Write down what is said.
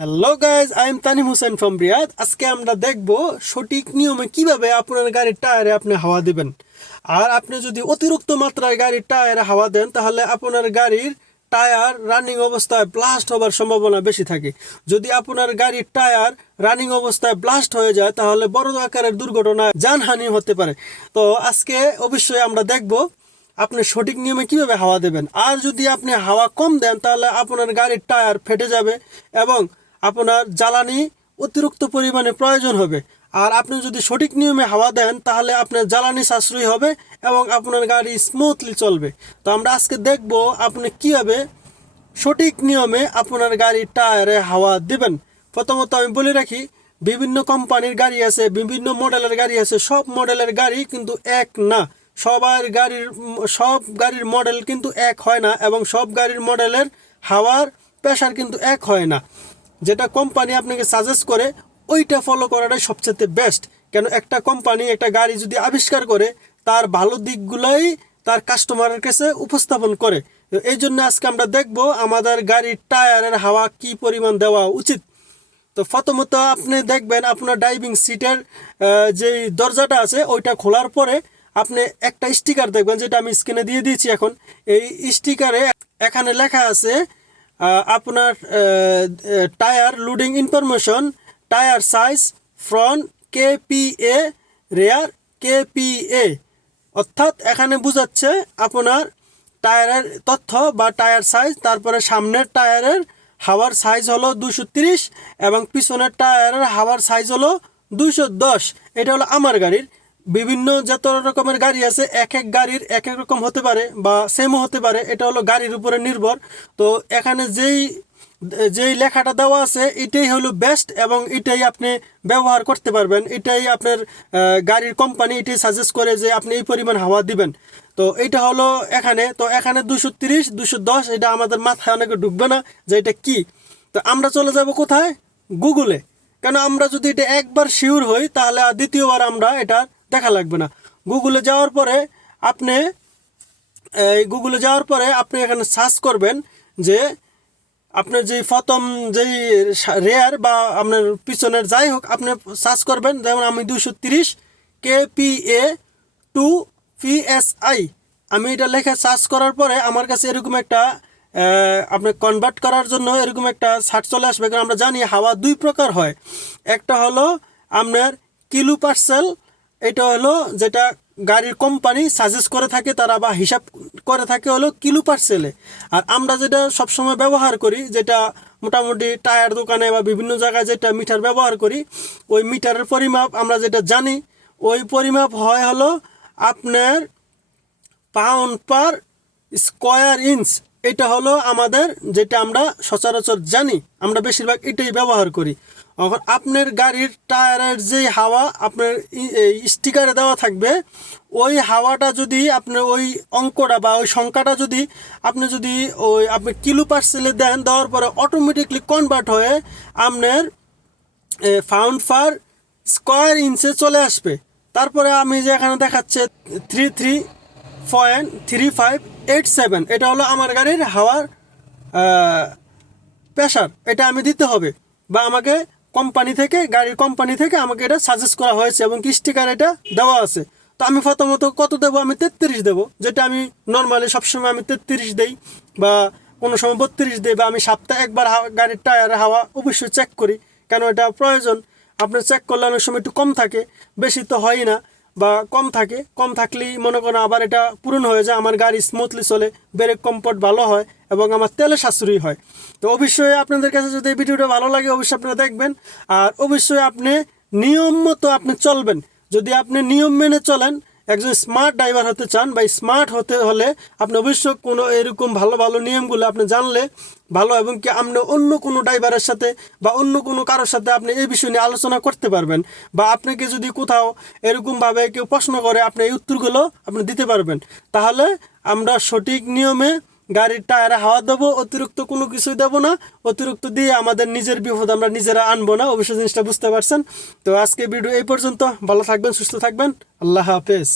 Hello guys, I am Tanim Hossain from Riyadh. আজকে আমরা দেখব সঠিক নিয়মে কিভাবে আপনার গাড়ির টায়ারে আপনি হাওয়া দিবেন। আর আপনি যদি অতিরিক্ত মাত্রায় গাড়ির টায়ারে হাওয়া দেন তাহলে আপনার গাড়ির টায়ার রানিং অবস্থায় ব্লাস্ট হবার সম্ভাবনা বেশি থাকে। যদি আপনার গাড়ির টায়ার রানিং অবস্থায় ব্লাস্ট হয়ে যায় তাহলে বড় আকারের দুর্ঘটনায় জানহানি হতে পারে। তো আজকে অবশ্যই আমরা দেখব আপনি সঠিক নিয়মে কিভাবে হাওয়া দেবেন। আর যদি আপনি হাওয়া কম দেন তাহলে আপনার গাড়ির টায়ার ফেটে যাবে এবং আপনার জ্বালানি অতিরিক্ত পরিমাণে প্রয়োজন হবে। আর আপনি যদি সঠিক নিয়মে হাওয়া দেন তাহলে আপনার জ্বালানি সাশ্রয়ী হবে এবং আপনার গাড়ি স্মুথলি চলবে। তো আমরা আজকে দেখব আপনি কীভাবে সঠিক নিয়মে আপনার গাড়ির টায়ারে হাওয়া দিবেন। প্রথমত আমি বলে রাখি, বিভিন্ন কোম্পানির গাড়ি আছে, বিভিন্ন মডেলের গাড়ি আছে। সব মডেলের গাড়ি কিন্তু এক না। সব গাড়ির মডেল কিন্তু এক হয় না এবং সব গাড়ির মডেলের হাওয়ার প্রেশার কিন্তু এক হয় না। যেটা কোম্পানি আপনাকে সাজেস্ট করে ওইটা ফলো করাটাই সবচেয়ে বেস্ট। কেন, একটা কোম্পানি একটা গাড়ি যদি আবিষ্কার করে তার ভালো দিকগুলোই তার কাস্টমারের কাছে উপস্থাপন করে। এই জন্য আজকে আমরা দেখব আমাদের গাড়ির টায়ারের হাওয়া কি পরিমাণ দেওয়া উচিত। তো প্রথমত আপনি দেখবেন আপনার ড্রাইভিং সিটের যেই দরজাটা আছে ওইটা খোলার পরে আপনি একটা স্টিকার দেখবেন, যেটা আমি স্ক্রিনে দিয়ে দিয়েছি এখন। এই স্টিকারে এখানে লেখা আছে আপনার tyre loading information, tyre size, front KPA, rare KPA। অর্থাৎ এখানে বোঝাচ্ছে আপনার টায়ারের তথ্য বা টায়ার সাইজ। তারপরে সামনের টায়ারের হাওয়ার সাইজ হলো 230 এবং পিছনের টায়ারের হাওয়ার সাইজ হলো 210। এটা হলো আমার গাড়ির। বিভিন্ন যত রকমের গাড়ি আছে এক এক গাড়ির এক এক রকম হতে পারে বা সেমও হতে পারে। এটা হলো গাড়ির উপরে নির্ভর। তো এখানে যেই লেখাটা দেওয়া আছে এটাই হলো বেস্ট এবং এটাই আপনি ব্যবহার করতে পারবেন। এটাই আপনার গাড়ির কোম্পানি এটাই সাজেস্ট করে যে আপনি এই পরিমাণ হাওয়া দিবেন। তো এটা হলো এখানে 230 210, এটা আমাদের মাথায় অনেকে ঢুকবে না যে এটা কি। তো আমরা চলে যাব কোথায়? গুগলে। কেন, আমরা যদি এটা একবার শিওর হই তাহলে আর দ্বিতীয়বার আমরা এটা দেখা লাগবে না। গুগলে যাওয়ার পরে আপনি এখানে সার্চ করবেন যে আপনার যেই প্রথম যেই রেয়ার বা আপনার পিছনের যাই হোক আপনি সার্চ করবেন। যেমন আমি 230 KPA 2 PSI, আমি এটা লেখা সার্চ করার পরে আমার কাছে এরকম একটা আপনি কনভার্ট করার জন্য এরকম একটা সার্চ চলে আসবে। কারণ আমরা জানি হাওয়া দুই প্রকার হয়। একটা হলো আপনার কিলো পার্সেল, এটা হলো যেটা গাড়ির কোম্পানি সাজেস্ট করে থাকে তারা বা হিসাব করে থাকে হলো কিলো পার্সেলে। আর আমরা যেটা সবসময় ব্যবহার করি, যেটা মোটামুটি টায়ার দোকানে বা বিভিন্ন জায়গায় যেটা মিটার ব্যবহার করি, ওই মিটারের পরিমাপ আমরা যেটা জানি ওই পরিমাপ হয় হলো আপনার পাউন্ড পার স্কোয়ার ইঞ্চ। এটা হলো আমাদের যেটা আমরা সচরাচর জানি, আমরা বেশিরভাগ এটাই ব্যবহার করি। এখন আপনার গাড়ির টায়ারের যে হাওয়া আপনার স্টিকারে দেওয়া থাকবে, ওই হাওয়াটা যদি আপনার ওই অঙ্কটা বা ওই সংখ্যাটা যদি আপনি কিলো পার্সেলে দেন, দেওয়ার পরে অটোমেটিকলি কনভার্ট হয়ে আপনার পাউন্ড পার স্কোয়ার ইঞ্চে চলে আসবে। তারপরে আমি যে এখানে দেখাচ্ছে 33.3587, এটা হলো আমার গাড়ির হাওয়ার প্রেশার। এটা আমি দিতে হবে বা আমাকে গাড়ির কোম্পানি থেকে আমাকে এটা সাজেস্ট করা হয়েছে এবং স্টিকার এটা দেওয়া আছে। তো আমি প্রথমত কত দেবো? আমি 33 দেবো, যেটা আমি নর্মালি সবসময় আমি 33 দেই বা কোনো সময় 32 দিই, বা আমি সপ্তাহে একবার গাড়ির টায়ারে হাওয়া অবশ্যই চেক করি। কেন, এটা প্রয়োজন। আপনার চেক করলে অনেক সময় একটু কম থাকে, বেশি তো হয় না, বা কম থাকলেই মনে করেন আবার এটা পূরণ হয়ে যায়, আমার গাড়ি স্মুথলি চলে, ব্রেক কমফোর্ট ভালো হয় এবং আমার তেলে সাশ্রয়ী হয়। তো অবশ্যই আপনাদের কাছে যদি এই ভিডিওটা ভালো লাগে অবশ্যই আপনারা দেখবেন। আর অবশ্যই আপনি নিয়ম মতো আপনি চলবেন। যদি আপনি নিয়ম মেনে চলেন, একজন স্মার্ট ড্রাইভার হতে চান বা স্মার্ট হতে হলে আপনি অবশ্যই কোনো এরকম ভালো ভালো নিয়মগুলো আপনি জানলে ভালো, এবং কি আপনি অন্য কোনো ড্রাইভারের সাথে বা অন্য কোনো কারোর সাথে আপনি এই বিষয় নিয়ে আলোচনা করতে পারবেন, বা আপনাকে যদি কোথাও এরকমভাবে কেউ প্রশ্ন করে আপনি এই উত্তরগুলো আপনি দিতে পারবেন। তাহলে আমরা সঠিক নিয়মে গাড়ির টায়ারে হাওয়া দেবো, অতিরিক্ত কোনো কিছুই দেবো না। অতিরিক্ত দিয়ে আমাদের নিজের বিপদ আমরা নিজেরা আনবো না। অবশ্যই জিনিসটা বুঝতে পারছেন। তো আজকে ভিডিও এই পর্যন্ত। ভালো থাকবেন, সুস্থ থাকবেন। আল্লাহ হাফেজ।